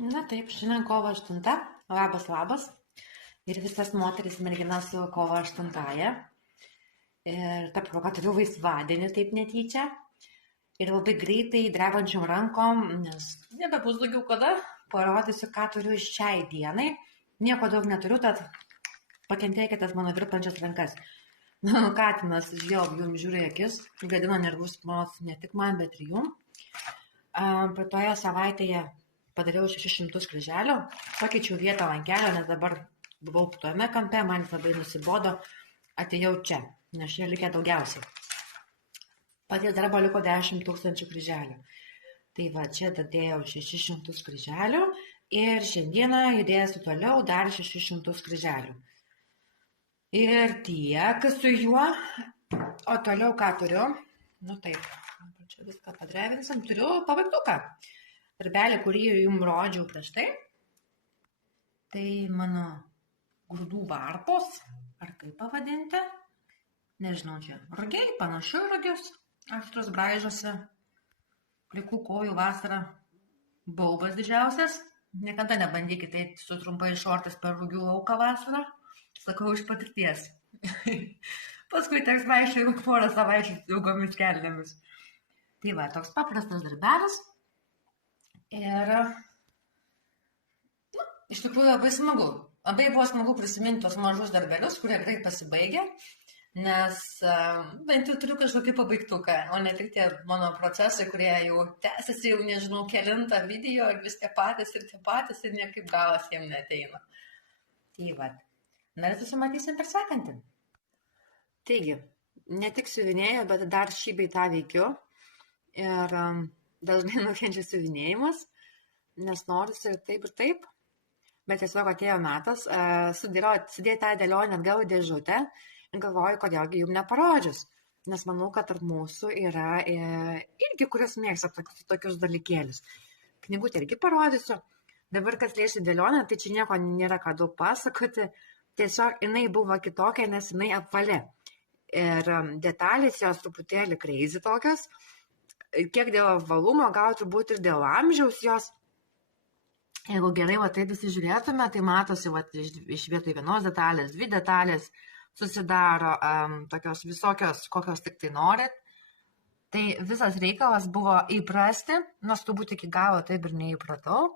Na taip, šiandien kovo 8. Labas, labas. Ir visas moteris merginas su kovo 8. Ir ta proga turiu laisvadienį taip netyčia. Ir labai greitai drebančiom rankom, nes nebebus daugiau kada, parodysiu, ką turiu šiai dienai. Nieko daug neturiu, tad pakentėkite mano virpančias rankas. Mano katinas jums žiūri į akis, gadina nervus ne tik man, bet ir jum. Praeitoje savaitėje padariau 600 kryželių, pakeičiau vietą ant kelio, nes dabar buvau tuome kampe, man labai nusibodo, atėjau čia, nes čia likę daugiausiai. Paties darbo liko 10 000 kryželių. Tai va, čia dadėjau 600 kryželių ir šiandieną judėsiu toliau dar 600 kryželių. Ir tiek su juo, o toliau ką turiu? Nu taip, čia viską padrevinsim, turiu pabaigtuką. Darbelį, kurį jums rodžiau prieš tai, tai mano grūdų varpos, ar kaip pavadinti, nežinau čia, rugiai, panašu į rugius, aštrus braižosi, plikų kojų vasarą, baubas didžiausias, niekada nebandykite su trumpai šortais per rugių lauką vasarą, sakau iš patirties. Paskui teks vaikščioti porą savaičių ilgomis kelnėmis. Tai va, toks paprastas darbelis. Ir, iš tikrųjų labai smagu. Labai buvo smagu prisiminti tos mažus darbelius, kurie greit pasibaigė, nes bent jau turiu kažkokį pabaigtuką, o ne tik tie mano procesai, kurie jau tęsiasi, jau nežinau, kelintą video ir vis tie patys ir niekaip galas jiem neteina. Tai va, dar susimatysim per sekantį. Taigi, ne tik siuvinėju, bet dar šį bei tą veikiu. Ir dažnai nukenčia siuvinėjimas, nes norisi ir taip, bet tiesiog atėjo metas sudėti tą dėlionę atgal į dėžutę ir galvoju, kodėlgi jums neparodžius, nes manau, kad tarp mūsų yra irgi, kurios mėgsta tokius dalykėlius. Knygutę irgi parodysiu. Dabar, kas liečia dėlionę, tai čia nieko nėra ką daug pasakoti, tiesiog jinai buvo kitokia, nes jinai apvali. Ir detalės jos truputėlį crazy tokios. Kiek dėl apvalumo, gal turbūt ir dėl amžiaus jos. Jeigu gerai taip įsižiūrėtume, tai matosi iš vietoj vienos detalės, 2 detalės susidaro tokios visokios, kokios tik tai norit. Tai visas reikalas buvo įprasti, nors turbūt iki galo taip ir neįpratau,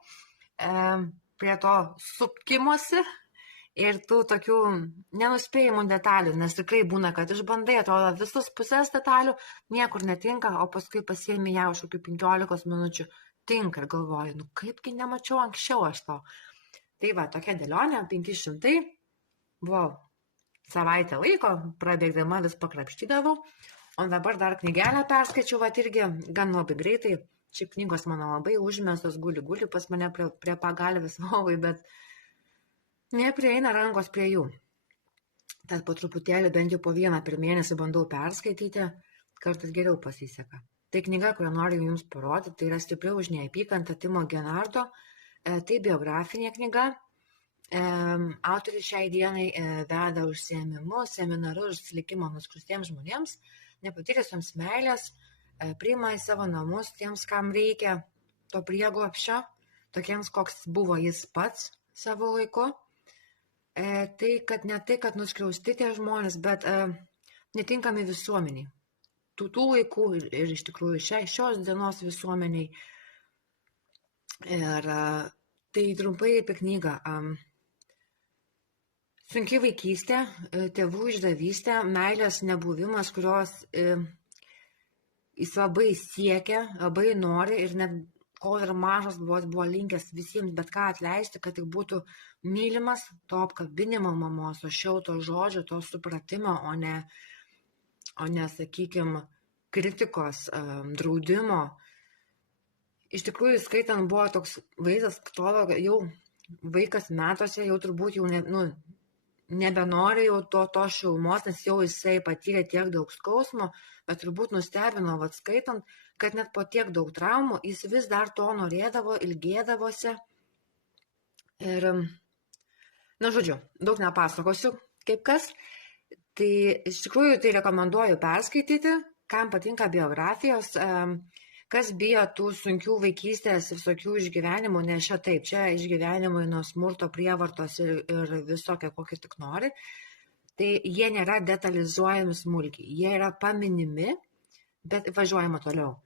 prie to supkimosi ir tų tokių nenuspėjimų detalių, nes tikrai būna, kad išbandai, atrodo visus pusės detalių, niekur netinka, o paskui pasiėmė ją už kokių 15 minučių, tinka ir galvoju, nu kaipgi nemačiau anksčiau aš to. Tai va, tokia dėlionė, 500, buvo savaitę laiko, prabėgdama vis pakrapštydavau, o dabar dar knygelę perskaičiau, va irgi gan labai greitai, šiaip knygos mano labai užmestos, guli pas mane prie pagalvės lovai, bet neprieina rankos prie jų. Tad po truputėlį bent jau po vieną per mėnesį bandau perskaityti, kartais geriau pasiseka. Tai knyga, kurią noriu jums parodyti, tai yra Stipriau už neapykantą Timo Genardo. Tai biografinė knyga. Autorius šiai dienai veda užsiėmimus, seminarus likimo nuskriaustiems žmonėms, nepatyrusiems meilės, priima į savo namus tiems, kam reikia to prieglobsčio, tokiems, koks buvo jis pats savo laiku. Tai, kad nuskriausti tie žmonės, bet netinkami visuomeniai. Tų laikų ir iš tikrųjų šios dienos visuomeniai. Ir tai trumpai apie knygą. Sunki vaikystė, tėvų išdavystė, meilės nebuvimas, kurios jis labai siekia, labai nori ir net kol ir mažas buvo linkęs visiems bet ką atleisti, kad tik būtų mylimas, to apkabinimo mamos, to šilto žodžio, to supratimo, o ne, sakykime, kritikos, draudimo. Iš tikrųjų, skaitant buvo toks vaizdas, kad jau vaikas metuose jau turbūt jau nebenori jau to šilumos, nes jau jisai patyrė tiek daug skausmo, bet turbūt nustebino, skaitant, kad net po tiek daug traumų jis vis dar to norėdavo, ilgėdavosi. Ir, žodžiu, daug nepasakosiu, kaip kas. Tai iš tikrųjų tai rekomenduoju perskaityti, kam patinka biografijos, kas bijo tų sunkių vaikystės visokių išgyvenimų, nes čia išgyvenimai nuo smurto, prievartos ir visokio, kokį tik nori, tai jie nėra detalizuojami smulkiai, jie yra paminimi, bet važiuojama toliau.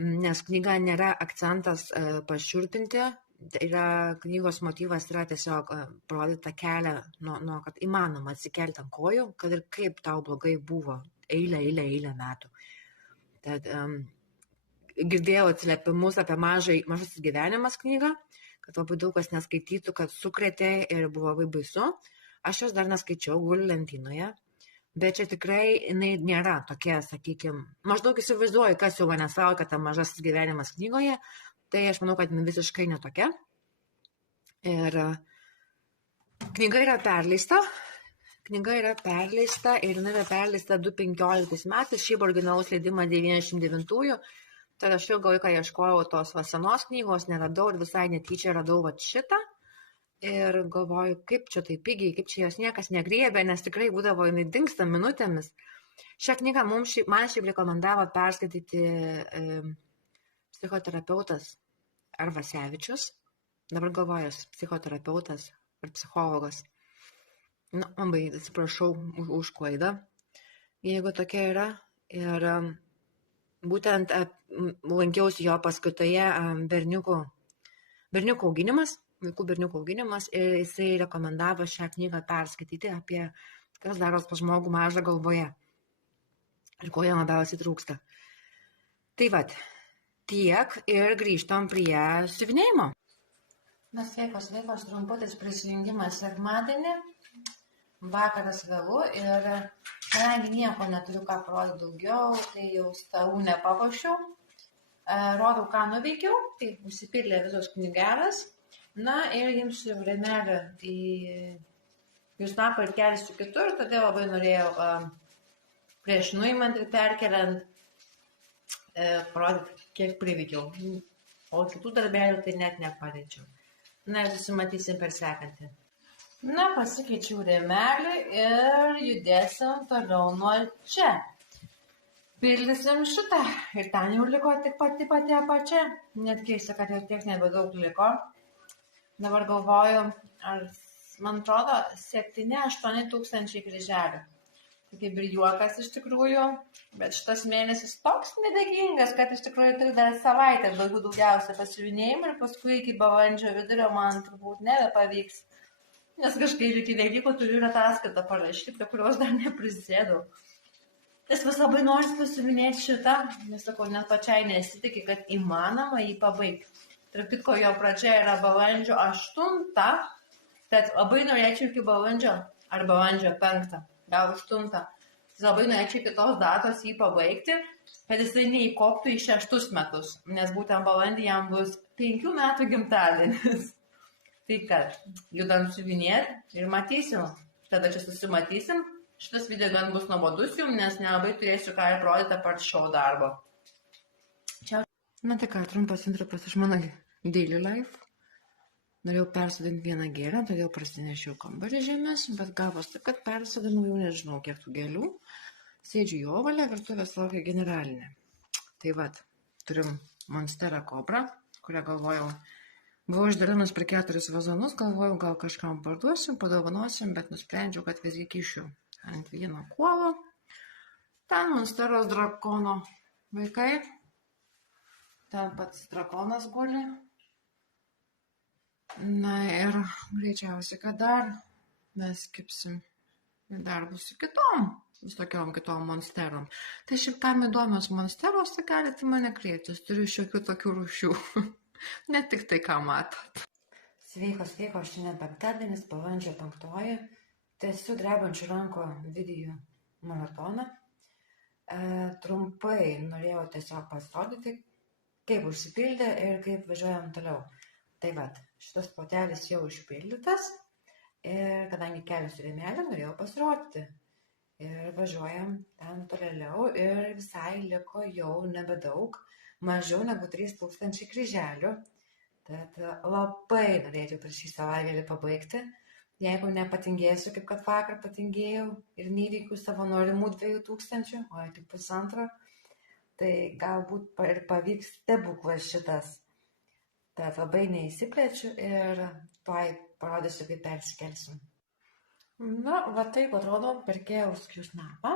Nes knyga nėra akcentas pašiurpinti, knygos motyvas yra tiesiog parodyti kelią, kad įmanoma atsikelti ant kojų, kad ir kaip tau blogai buvo eilę metų. Tad girdėjau atsiliepimus apie Mažas gyvenimas knygą, kad labai daug kas neskaitytų, kad sukrėtė ir buvo labai baisu. Aš jos dar neskaičiau, guliu lentynoje, bet čia tikrai jinai nėra tokia, sakykime, maždaug įsivaizduoju, kas jau mane laukia ta Mažasis gyvenimas knygoje, tai aš manau, kad visiškai netokia. Ir knyga yra perleista ir jinai yra perleista 2015 metais, šiaip originalus leidimas 99-ųjų, tad aš ilgą laiką ieškojau tos senos knygos, neradau ir visai netyčia radau šitą. Ir galvoju, kaip čia tai pigiai, kaip čia jos niekas negriebė, nes tikrai būdavo jinai dingsta minutėmis. Šią knygą man šiaip rekomendavo perskaityti psichoterapeutas Arvasevičius. Dabar galvoju, psichoterapeutas ar psichologas. Labai atsiprašau už klaidą, jeigu tokia yra. Ir būtent lankiausi jo paskaitoje berniukų auginimas, vaikų berniukų auginimas, ir jisai rekomendavo šią knygą perskaityti apie kas daros pas žmogų mažą galvoje ir ko jam labiausiai trūksta. Tai vat, tiek ir grįžtam prie siuvinėjimo. Na, sveikos, trumputis prisijungimas sekmadienį, vakaras vėlu ir kadangi nieko neturiu ką parodyti daugiau, tai jau stalų nepapuošiau. Rodau, ką nuveikiau, tai užsipildė visos knygelės. Na ir imsiu rėmelį į Jusnapą ir kelsiu kitur, todėl labai norėjau prieš nuimant ir perkeliant parodyti, kiek priveikiau. O kitų darbelių tai net nepareičiau. Na ir susimatysim per sekantį. Na, pasikeičiau rėmelį ir judėsim toliau nuo čia. Pildysim šitą ir ten jau liko tik pati apačia. Net keista, kad jau tiek nebedaug liko. Dabar galvoju, man atrodo, 7-8 tūkstančiai kryželių. Tai kaip ir juokas iš tikrųjų, bet šitas mėnesis toks nedėkingas, kad iš tikrųjų turiu dar savaitę daugiausia pasiuvinėjimų ir paskui iki balandžio vidurio man turbūt nebepavyks. Nes kažkaip iki Velykų turiu ir ataskaitą parašyti, prie kurios dar neprisėdau. Nes vis labai noriu pasiuvinėti šitą, nes sakau, net pačiai nesitikė, kad įmanoma jį pabaigti. Tarp kitko, jo pradžia yra balandžio 8, tad labai norėčiau iki balandžio, ar balandžio 5, gal 8. Tai labai norėčiau iki tos datos jį pabaigti, kad jisai neįkoptų į 6 metus, nes būtent balandį jam bus 5 metų gimtadienis. Tai kad, judam siuvinėti ir matysim, tada čia susimatysim. Šitas video gan bus nuobodus jums, nes nelabai turėsiu ką parodyti apart šio darbo. Čia. Na tai ką, trumpas intrapas iš mano daily life. Norėjau persodinti vieną gėlę, todėl prasinešiau kambarį žemės, bet gavos taip, kad persodinau jau nežinau kiek tų gėlių. Sėdžiu į ovalę, virtuvės laukia generalinė. Tai vat, turim Monstera Cobra, kurią galvojau, buvau išdalinus per 4 vazonus, galvojau, gal kažkam parduosim, padovanosim, bet nusprendžiau, kad visgi kišiu ant vieno kuolo. Ten Monsteros drakono vaikai. Ten pats drakonas guli. Na ir greičiausiai, kad dar mes kipsim į darbus su visokiom kitom monsterom. Tai šiaip kam įdomios monsteros, tai galite mane kreiptis, turiu šiokių tokių rūšių. Ne tik tai, ką matot. Sveikos, šiandien penktadienis, balandžio 5. Tęsiu drebančių ranko video maratoną. Trumpai norėjau tiesiog pasirodyti, kaip užsipildė ir kaip važiuojam toliau. Tai vat, šitas plotelis jau užpildytas ir kadangi kelius rėmelį norėjau pasirodyti. Ir važiuojam ten toliau ir visai liko jau nebedaug, mažiau negu 3000 kryželių. Tad labai norėčiau per šį savaitgalį pabaigti. Jeigu nepatingėsiu, kaip kad vakar patingėjau ir neįveikiu savo norimų 2000, o tik 1,5, tai galbūt ir pavyks stebuklas šitas. Tad labai neįsiplečiu ir tuoj parodysiu, kaip persikelsiu. Na, va taip atrodo perkėjauskių snapą.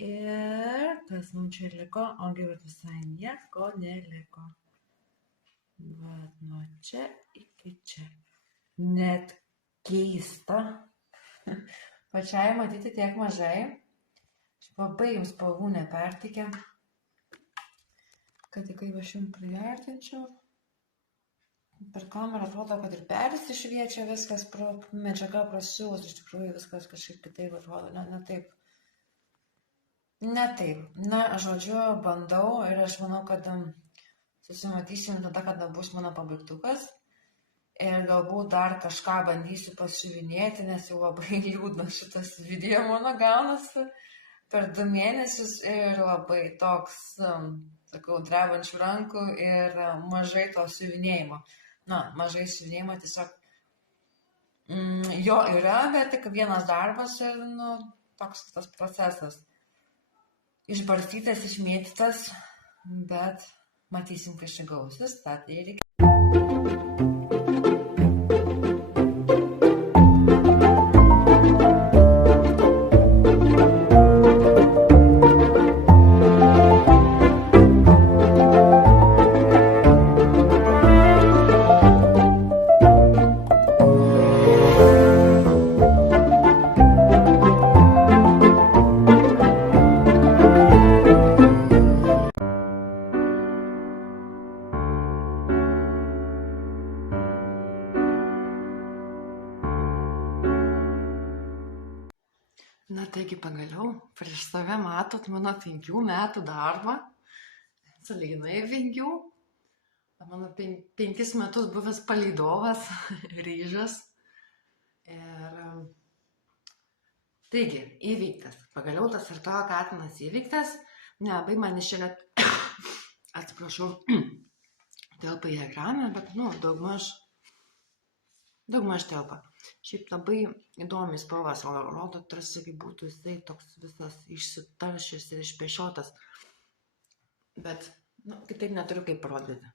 Ir kas mums čia liko, ogi visai nieko neliko. Vat nuo čia iki čia. Net keista. Pačiai matyti tiek mažai. Labai jums spalvų nepertikė. Kad tik kaip aš jums priartinčiau. Per kamerą atrodo, kad ir persišviečia viskas, medžiaga prasiūs, iš tikrųjų viskas kažkaip kitaip atrodo, ne taip. Ne taip. Na, žodžiu, bandau ir aš manau, kad susimatysim tada, kada bus mano pabaigtukas. Ir galbūt dar kažką bandysiu pasiuvinėti, nes jau labai liūdnas šitas video mano gaunasi per 2 mėnesius ir labai toks, sakau, drebančių rankų ir mažai to siuvinėjimo. Na, mažai siuvinėjimo, tiesiog jo yra, bet tik vienas darbas ir, toks tas procesas. Išbarstytas, išmėtytas, bet matysim, kas čia gausis, tad ir reikia. Na taigi pagaliau, prieš save matot mano 5 metų darbą, sąlyginai 5, mano 5 metus buvęs palydovas, ryžas. Ir taigi, įvyktas. Pagaliau tas Artojo katinas įvyktas. Labai man šiandien, atsiprašau, telpa į ekraną, bet, daugmaž telpa. Šiaip labai įdomiai spalvas rodo, tarsi kaip būtų jisai toks visas išsitaršęs ir išpešiotas. Bet, kitaip neturiu kaip parodyti.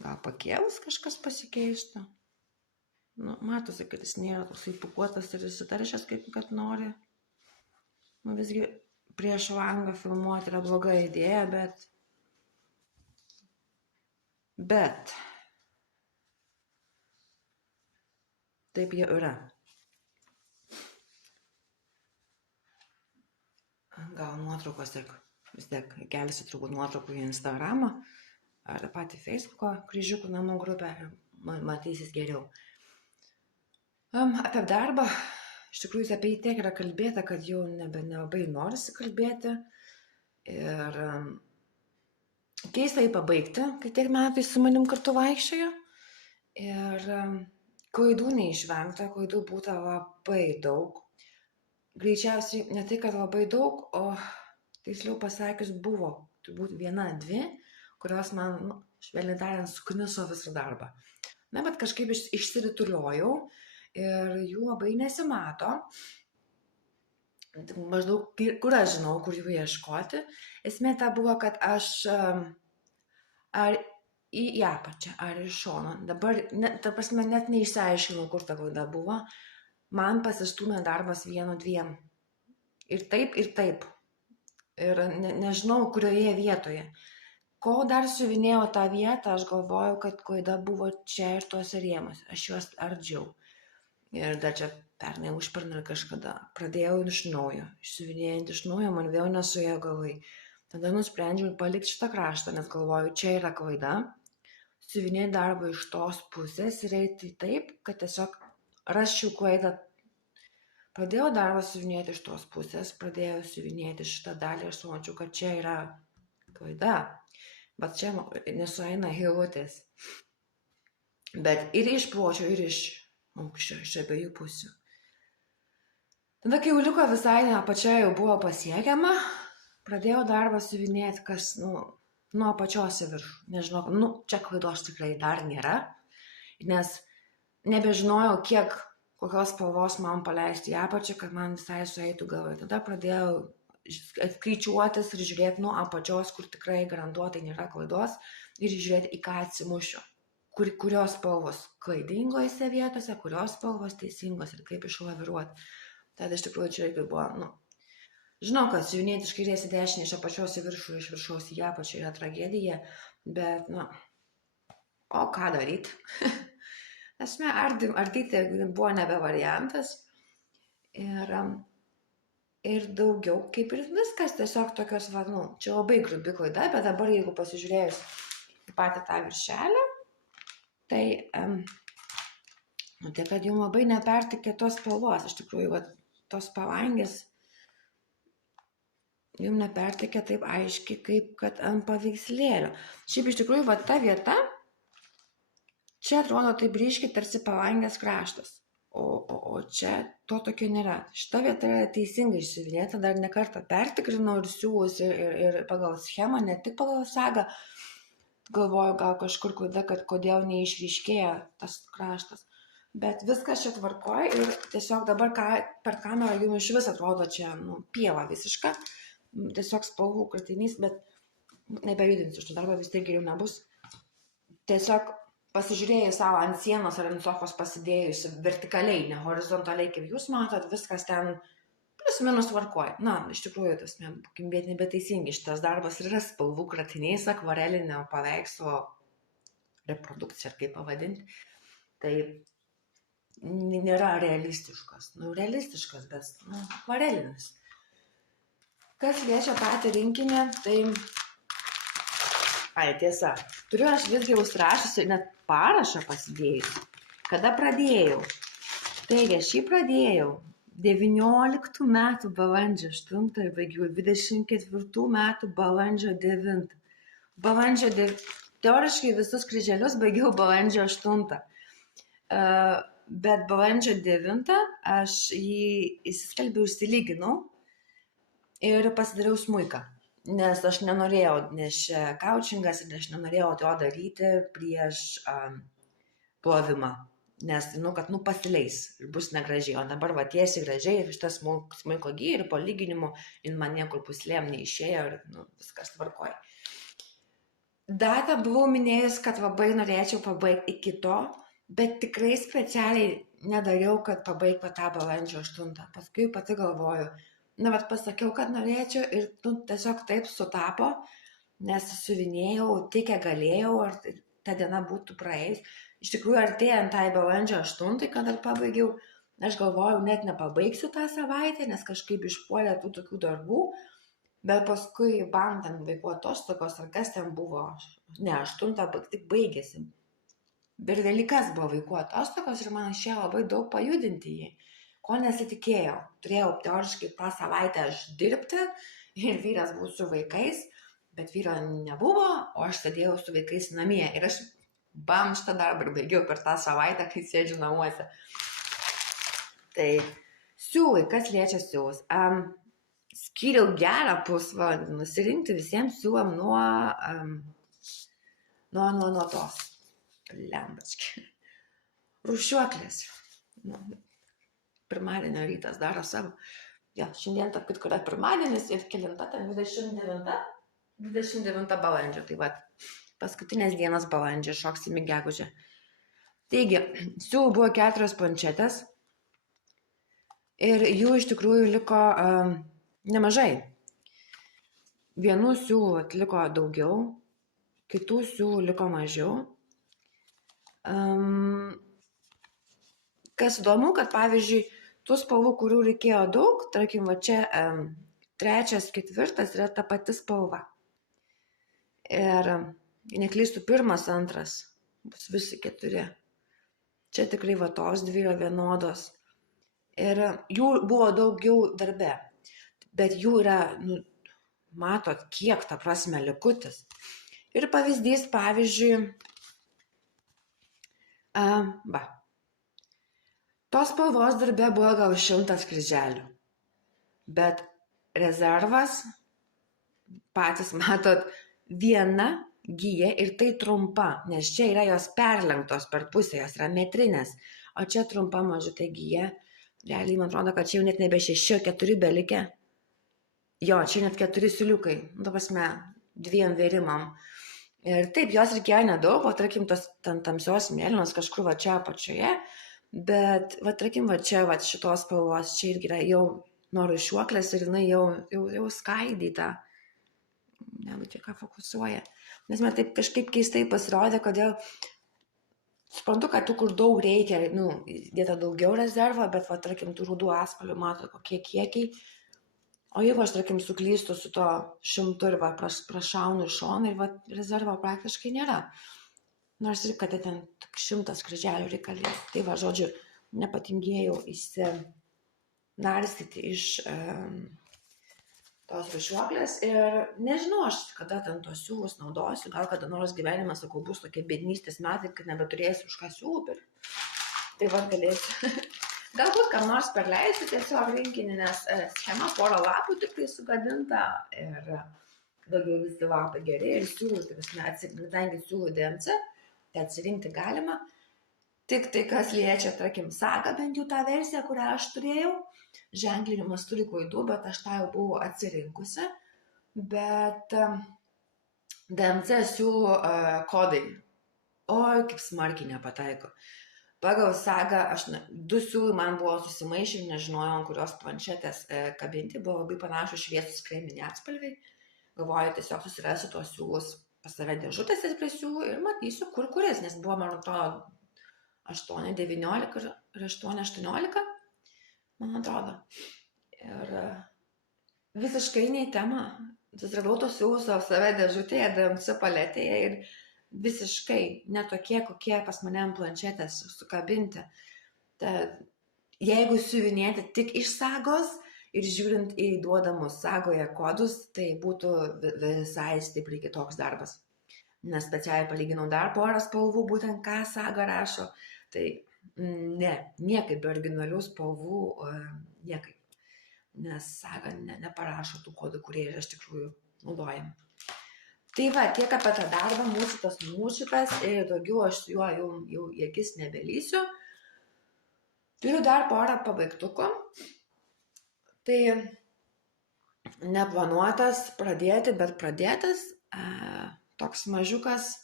Gal pakėlus kažkas pasikeistų. Matosi, kad jis nėra toksai pūkuotas ir išsitaršęs, kaip kad nori. Visgi prieš langą filmuoti yra bloga idėja, bet taip jau yra. Gal nuotraukos vis tiek kelsiu turbūt nuotraukų į Instagramą ar patį Facebooko kryžiukų namų grupę ir matysis geriau. Apie darbą, iš tikrųjų apie jį tiek yra kalbėta, kad jau nelabai norisi kalbėti. Ir keista jį pabaigti, kai tiek metai su manim kartu vaikščiojo. Ir klaidų neišvengta, klaidų būta labai daug. Greičiausiai ne tai, kad labai daug, o tiksliau pasakius buvo turbūt 1-2, kurios man, švelniai tariant, sukniso visą darbą. Na, bet kažkaip išsirituliojau ir jų labai nesimato. Maždaug, kur aš žinau, kur jų ieškoti. Esmė ta buvo, kad aš ar į apačią, ar į šoną. Dabar, ta prasme, net neišsiaiškinau, kur ta klaida buvo. Man pasistūmė darbas 1-2. Ir taip, ir taip. Ir nežinau, kurioje vietoje. Kol dar siuvinėjau tą vietą, aš galvojau, kad klaida buvo čia ir tuose rėmuose. Aš juos ardžiau. Ir dar čia pernai užpernai kažkada pradėjau iš naujo. Siuvinėjant iš naujo, man vėl nesuėjo galai. Tada nusprendžiau palikti šitą kraštą, nes galvoju, čia yra klaida. Siuvinėti darbą iš tos pusės ir eiti taip, kad tiesiog rasčiau klaidą. Pradėjau darbą siuvinėti iš tos pusės, pradėjau siuvinėti šitą dalį ir sumačiau, kad čia yra klaida. Bet čia nesueina eilutės. Bet ir iš pločio, ir iš aukščio, iš abiejų pusių. Tada, kai jau liko visai apačia jau buvo pasiekiama, pradėjau darbą siuvinėti, kas, nuo apačios į viršų. Nežinau, čia klaidos tikrai dar nėra, nes nebežinojau, kokios spalvos man paleisti į apačią, kad man visai sueitų galvai. Tada pradėjau skaičiuotis ir žiūrėti nuo apačios, kur tikrai garantuotai nėra klaidos, ir žiūrėti, į ką atsimušiu. Kurios spalvos klaidingose vietose, kurios spalvos teisingos ir kaip išlaviruoti. Tada iš tikrųjų čia irgi buvo, žinau, kad siuvinėti iš kairės į dešinę, iš apačios į viršų, iš viršaus į apačią yra tragedija, bet, o ką daryti? Esmė, ardyti buvo nebe variantas ir daugiau kaip ir viskas, tiesiog tokios, čia labai grubi klaida, bet dabar jeigu pasižiūrėjus į patį tą viršelį, tai, tai kad jums labai nepertikė tos spalvos, iš tikrųjų, tos palangės jums nepertikė taip aiškiai, kaip kad ant paveikslėlio. Šiaip iš tikrųjų, ta vieta, čia atrodo taip ryškiai tarsi palangės kraštas, o čia to tokio nėra. Šita vieta yra teisingai išsiuvinėta, dar ne kartą pertikrinau ir siūlus ir pagal schemą, ne tik pagal sagą, galvoju gal kažkur klaida, kad kodėl neišryškėja tas kraštas. Bet viskas čia tvarkoja ir tiesiog dabar per kamerą jums iš vis atrodo čia pieva visiška. Tiesiog spalvų kratinys, bet nebejudinsiu šitą darbą, vis tiek geriau nebus. Tiesiog pasižiūrėjus savo ant sienos ar ant sofos pasidėjus vertikaliai, ne horizontaliai, kaip jūs matot, viskas ten plius minus tvarkoja. Iš tikrųjų, tas nebeteisingi šitas darbas yra spalvų kratinys, akvarelinio paveikslo reprodukcija, kaip pavadinti. Tai nėra realistiškas. Realistiškas, bet akvarelinis. Kas liečia patį rinkinį, tai... tiesa, turiu aš visgi užsirašusi, net parašą pasidėjus. Kada pradėjau? Taigi, aš jį pradėjau 19 metų balandžio 8 ir baigiau 24 metų balandžio 9. Teoriškai visus kryželius baigiau balandžio 8. Bet balandžio 9 aš jį įsiskelbiau, išsilyginau ir pasidariau smuiką. Nes aš nenorėjau, nes čia kaučingas ir aš nenorėjau to daryti prieš plovimą. Nes, kad pasileis ir bus negražiai. O dabar tiesiai gražiai ir šitas smuiko gyja ir po lyginimu man niekur puslėm neišėjo ir viskas tvarkoja. Datą buvau minėjus, kad labai norėčiau pabaigti iki to, bet tikrai specialiai nedariau, kad pabaigti tą balandžio 8. Paskui pati galvoju, pasakiau, kad norėčiau ir tiesiog taip sutapo, nes siuvinėjau tiek, kiek galėjau, ar ta diena būtų praėjus. Iš tikrųjų, artėjant tai balandžio 8, kad pabaigiau, aš galvojau, net nepabaigsiu tą savaitę, nes kažkaip išpuolė tų tokių darbų, bet paskui bandant vaikų atostogos, ar kas ten buvo, 8 tik baigėsi. Ir Velykas buvo vaikų atostogos ir man išėjo labai daug pajudinti jį. Ko nesitikėjau. Turėjau teoriškai tą savaitę aš dirbti ir vyras buvo su vaikais, bet vyro nebuvo, o aš sėdėjau su vaikais namie. Ir aš šitą darbą ir baigiau per tą savaitę, kai sėdžiu namuose. Tai siūlai, kas liečia siūlus. Skyriau gerą pusvalandį, nusirinkti visiems siūlam nuo tos lembački. Rūšiuoklės. Pirmadienio rytas daro savo. Šiandien tarp kitko yra pirmadienis ir kelinta, 29 balandžio. Tai paskutinės dienos balandžio, šoksim į gegužę. Taigi, siūlų buvo 4 planšetės ir jų iš tikrųjų liko nemažai. Vienų siūlų atliko daugiau, kitų siūlų liko mažiau. Kas įdomu, kad pavyzdžiui, tų spalvų, kurių reikėjo daug, tarkim, čia 3, 4 yra ta pati spalva. Ir neklystu 1, 2, bus visi 4. Čia tikrai tos 2 yra vienodos. Ir jų buvo daugiau darbe, bet jų yra, matot, kiek ta prasme likutis. Ir pavyzdys, pavyzdžiui, tos spalvos darbe buvo gal 100 kryželių, bet rezervas, patys matot, viena gyja ir tai trumpa, nes čia yra jos perlenktos per pusę, jos yra metrinės, o čia trumpa mažutė gyja. Realiai man atrodo, kad čia jau net nebe 6, 4 belikė. Jo, čia net 4 siūliukai, ta prasme, 2 vėrimam. Ir taip, jos reikėjo nedaug, o tarkim, tos tamsios mėlynos kažkur va čia apačioje, bet, va tarkim, va čia, va šitos spalvos, čia irgi yra jau nuo rūšiuoklės ir jinai jau skaidyta. Negu čia ką fokusuoja. Nes man taip kažkaip keistai pasirodė, kodėl suprantu, kad tų, kur daug reikia, dėta daugiau rezervo, bet, va, tarkim, tų rudų atspalvių mato kokie kiekiai. O jeigu aš, tarkim, suklystu su to 100 ir va, prašaunu iš šoną ir va, rezervo praktiškai nėra. Nors ir kad ten 100 kryželių reikalinga. Tai va, žodžiu, nepatingėjau įsinarstyti iš tos rūšiuoklės ir nežinau aš, kada ten tos siūlus naudosiu, gal kada nors gyvenime, sakau, bus tokie bėdnystės metai, kad nebeturėsiu už ką siūlų pirkti. Tai va, galėsiu. Galbūt kam nors perleisiu tiesiog rinkinį, nes schema porą lapų tik tai sugadinta ir daugiau visi lapai geri ir siūlų, kadangi siūlų DMC, tai atsirinkti galima. Tik tai, kas liečia, tarkim, sagą, bent jau tą versiją, kurią aš turėjau, ženklinimas turi klaidų, bet aš tą jau buvau atsirinkusi, bet DMC siūlų kodai, oi, kaip smarkiai nepataiko. Pagal sagą, 2 siūlai man buvo susimaišę, nežinojau, ant kurios planšetės kabinti, buvo labai panašus šviesus kreminiai atspalviai. Galvoju, tiesiog susirasiu tuos siūlus pas save dėžutėse prie siūlų ir matysiu, kuris, nes buvo, man atrodo, 8,19 ir 8,18, man atrodo. Ir visiškai nei tema. Susiradau tos siūlus save dėžutėje, DMC paletėje ir visiškai netokie, kokie pas mane ant planšetės sukabinti. Tad, jeigu siuvinėti tik iš sagos ir žiūrint į duodamus sagoje kodus, tai būtų visai stipriai kitoks darbas. Nes specialiai palyginau dar porą spalvų, būtent ką saga rašo, tai niekaip be originalių spalvų, niekaip. Nes saga neparašo tų kodų, kurie yra iš tikrųjų naudojami. Tai va, tiek apie tą darbą, mūsų tas mūšikas ir daugiau aš su juo jau į akis nebelysiu. Turiu dar porą pabaigtukų. Tai neplanuotas pradėti, bet pradėtas toks mažiukas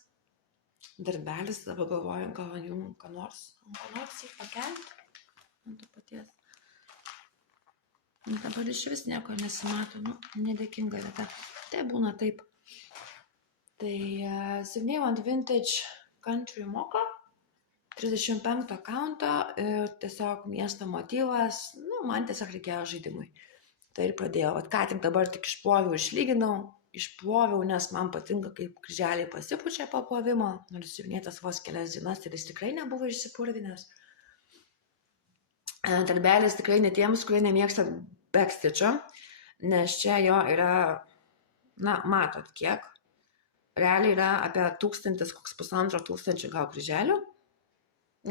darbelis, dabar galvoju, gal jums ką nors jį pakelti ant to paties. Dabar iš vis nieko nesimato, nedėkinga vieta. Tai būna taip. Tai siuvinėjau ant Vintage Country Moka, 35 kaunto ir tiesiog miesto motyvas, man tiesiog reikėjo žaidimui. Tai ir pradėjau, ką tik dabar tik išploviau, nes man patinka, kaip kryželiai pasipučia po plovimo, nors siuvinėtas vos kelias dienas ir jis tikrai nebuvo išsipurvinęs. Darbelis tikrai ne tiems, kurie nemėgsta backstitcho, nes čia jo yra, matot kiek. Realiai yra apie 1000, koks 1500 gal kryželių,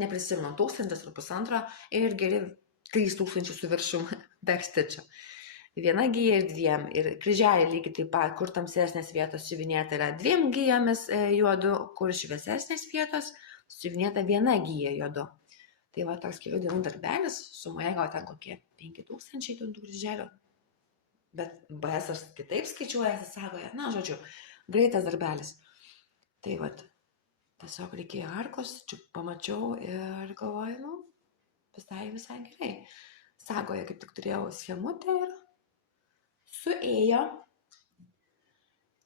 neprisimenu, 1000 ar 1500 ir geri 3000 su viršum backstitcho. Viena gyja ir 2 ir kryželiai lygiai taip pat, kur tamsesnės vietos siuvinėta yra 2 gyjomis juodu, kur šviesesnės vietos siuvinėta 1 gyja juodu. Tai va toks kelių dienų darbelis, sumoje gal ten kokie 5000 tų kryželių, bet BS kitaip skaičiuojasi sagoje, žodžiu. Greitas darbelis. Tai vat, tiesiog reikėjo arkos, čia pamačiau ir galvoju, visai gerai. Sagoje kaip tik turėjau schemutę ir suėjo.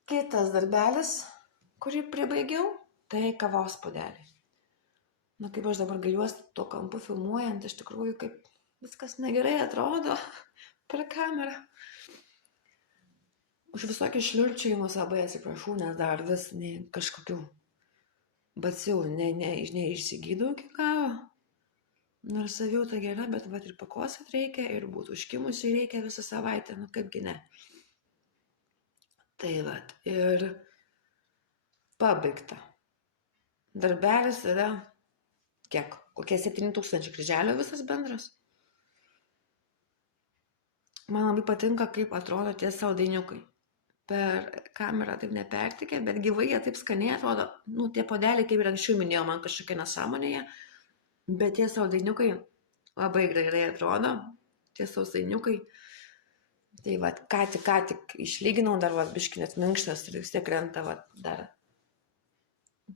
Kitas darbelis, kurį pribaigiau, tai kavos puodelį. Kaip aš dabar gailiuosi tuo kampu filmuojant, iš tikrųjų kaip viskas negerai atrodo per kamerą. Už visokius šliurčiajimus labai atsiprašau, nes dar vis kažkokių bacilų neišsigydau iki galo. Nors savijauta gera, bet ir pakosėt reikia ir būtų užkimusiai reikia visą savaitę, kaipgi ne. Tai ir pabaigta. Darbelis yra kiek? Kokie 7000 kryželių visas bendras. Man labai patinka, kaip atrodo tie saldainiukai. Per kamerą taip nepertikė, bet gyvai jie taip skaniai atrodo. Tie puodeliai, kaip ir anksčiau minėjau, man kažkokia nesąmonėje, bet tie saldainiukai labai gerai atrodo. Tie sausainiukai Tai va, ką tik išlyginau, dar va, biškinės minkštas ir vis tiek krenta, va, dar,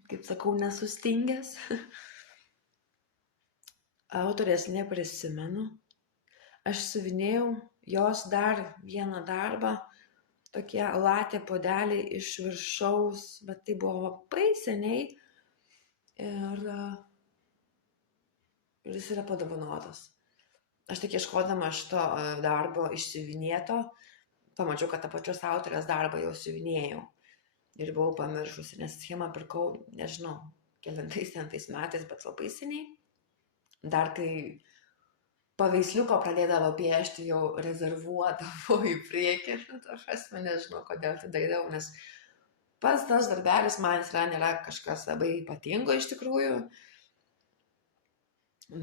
kaip sakau, nesustingęs. Autorės neprisimenu. Aš siuvinėjau jos dar vieną darbą, tokie latė podeliai iš viršaus, bet tai buvo labai seniai ir jis yra padovanotas. Aš tik ieškodama šito darbo išsiuvinėto, pamačiau, kad tą pačios autorės darbą jau siuvinėjau. Ir buvau pamiršusi, nes schemą pirkau, nežinau, kelintais metais, bet labai seniai. Dar kai paveiksliuko pradėdavo piešti, jau rezervuodavo į priekį. Aš nežinau, kodėl tai darydavau, nes pats tas darbelis man nėra kažkas labai ypatingo iš tikrųjų.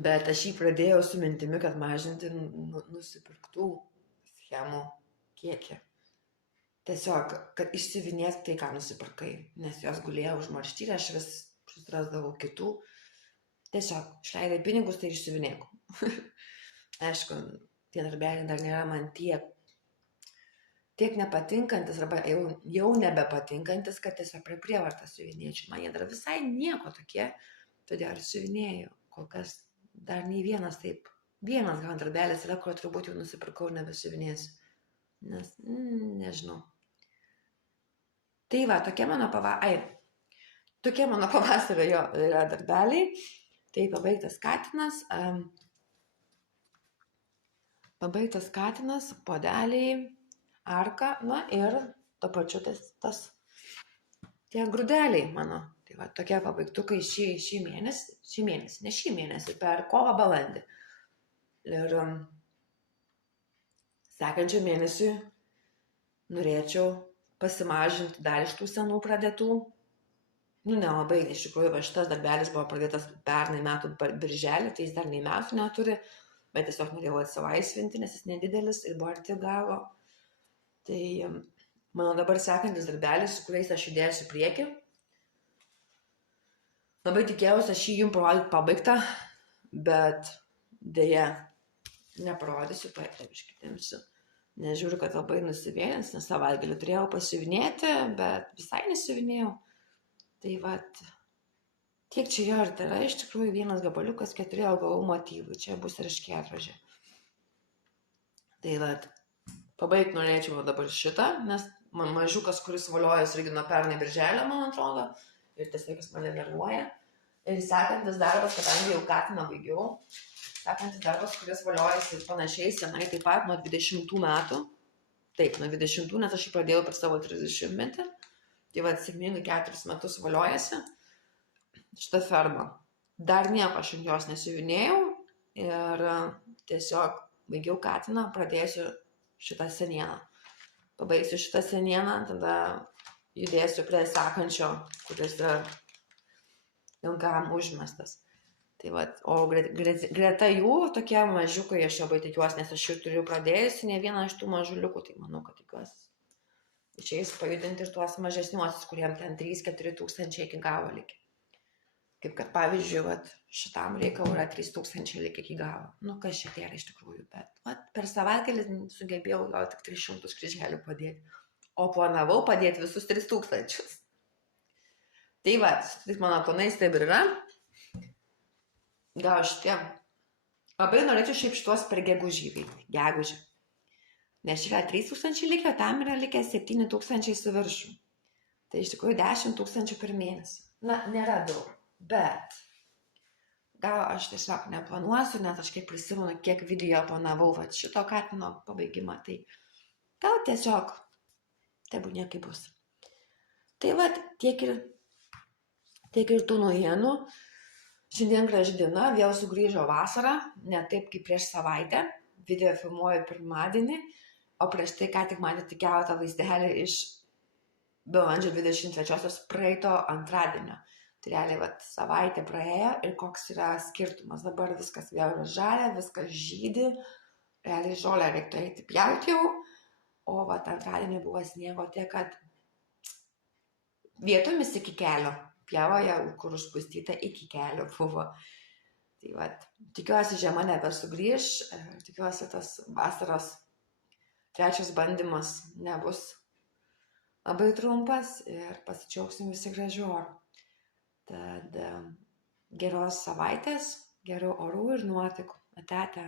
Bet aš jį pradėjau su mintimi, kad mažinti nusipirktų schemų kiekį. Tiesiog, kad išsiuvinėti tai, ką nusipirkai, nes jos gulėjo užmaršty ir aš vis susirasdavau kitų. Tiesiog, išleidai pinigus, tai išsiuvinėk. Aišku, tie darbeliai dar nėra man tiek nepatinkantis, arba jau nebepatinkantis, kad tiesiog prie prievartą siuvinėčiau. Man jie dar visai nieko tokie, todėl ir siuvinėjau. Kol kas dar nei vienas taip. Vienas gal darbelis yra, kurio turbūt jau nusipirkau ir nebesiuvinėsiu. Nes, nežinau. Tai va, tokie mano pavasario jo yra darbeliai. Tai pabaigtas katinas, podeliai, arka, na ir to pačiu tie grūdeliai mano. Tai va, tokie pabaigtukai šį mėnesį, per kovą balandį. Ir sekančią mėnesį norėčiau pasimažinti dar iš tų senų pradėtų. Nelabai, iš tikrųjų, šitas darbelis buvo pradėtas pernai metų birželį, tai jis dar nei metų neturi, bet tiesiog norėjau atsilaisvinti, nes jis nedidelis ir buvo arti galo. Tai mano dabar sekantis darbelis, su kuriais aš judėsiu priekį. Labai tikėjausi aš jį jums parodyti pabaigtą, bet dėja neparodysiu, paėbiškitimsiu. Nežiūriu, kad labai nusivėlins, nes savaitgalį turėjau pasiuvinėti, bet visai nesiuvinėjau. Tai vat, tiek čia jo ir tai yra iš tikrųjų vienas gabaliukas 4 augalų motyvų. Čia bus ir škėtražė. Tai vat, pabaigti norėčiau dabar šitą, nes man mažiukas, kuris valiojęs irgi nuo pernai birželio, man atrodo, ir tiesiog jis mane nervuoja. Ir sekantis darbas, kadangi jau katiną baigiau, sekantis darbas, kuris valiojasi panašiai senai taip pat nuo 20 metų. Taip, nuo 20, nes aš jį pradėjau per savo 30-metį. Tai va, sėkmingai 4 metus valiojasi šitą fermą. Dar nieko aš ant jos nesiuvinėjau ir tiesiog baigiau katiną, pradėsiu šitą senieną. Pabaigsiu šitą senieną, tada judėsiu prie sekančio, kuris yra ilgam užmestas. Tai va, o greta jų tokie mažiukai, aš labai tikiuosi, nes aš jau turiu pradėjusi ne vieną iš tų mažuliukų, tai manau, kad tikiuosi išeis pajudinti ir tuos mažesniuosius, kuriem ten 3-4 tūkstančiai iki galo likę. Kaip kad pavyzdžiui, vat, šitam reikalui yra 3 tūkstančiai likę iki galo. Kas čia yra iš tikrųjų, bet vat, per savaitgalį sugebėjau gal tik 300 kryželių padėti, o planavau padėti visus 3 tūkstančius. Tai va, tai mano planais taip ir yra. Gal šitie. Labai norėčiau šiaip šitos per gegužį. Nes yra 3 tūkstančiai likę, tam yra likę 7 tūkstančiai su viršų. Tai iš tikrųjų 10 tūkstančių per mėnesį. Nėra daug, bet gal aš tiesiog neplanuosiu, nes aš kiek prisimenu, kiek video planavau šito katino pabaigimą, tai gal tiesiog tebūnie kaip bus. Tai va, tiek ir tų naujienų. Šiandien graži diena, vėl sugrįžo vasara, ne taip kaip prieš savaitę. Video filmuoju pirmadienį, o prieš tai ką tik matėte keletą vaizdelį iš balandžio 23-osios praeito antradienio. Tai realiai savaitė praėjo ir koks yra skirtumas. Dabar viskas vėl yra žalia, viskas žydi, realiai žolę reiktų eiti pjauti jau, o antradienį buvo sniego tiek, kad vietomis iki kelio. Pjavoje, kur užpustyta iki kelio buvo. Tai tikiuosi žiema nebesugrįž, tikiuosi tas vasaros trečias bandymas nebus labai trumpas ir pasidžiaugsim visi gražiu oru. Tad geros savaitės, gerų orų ir nuotaikų. Ate.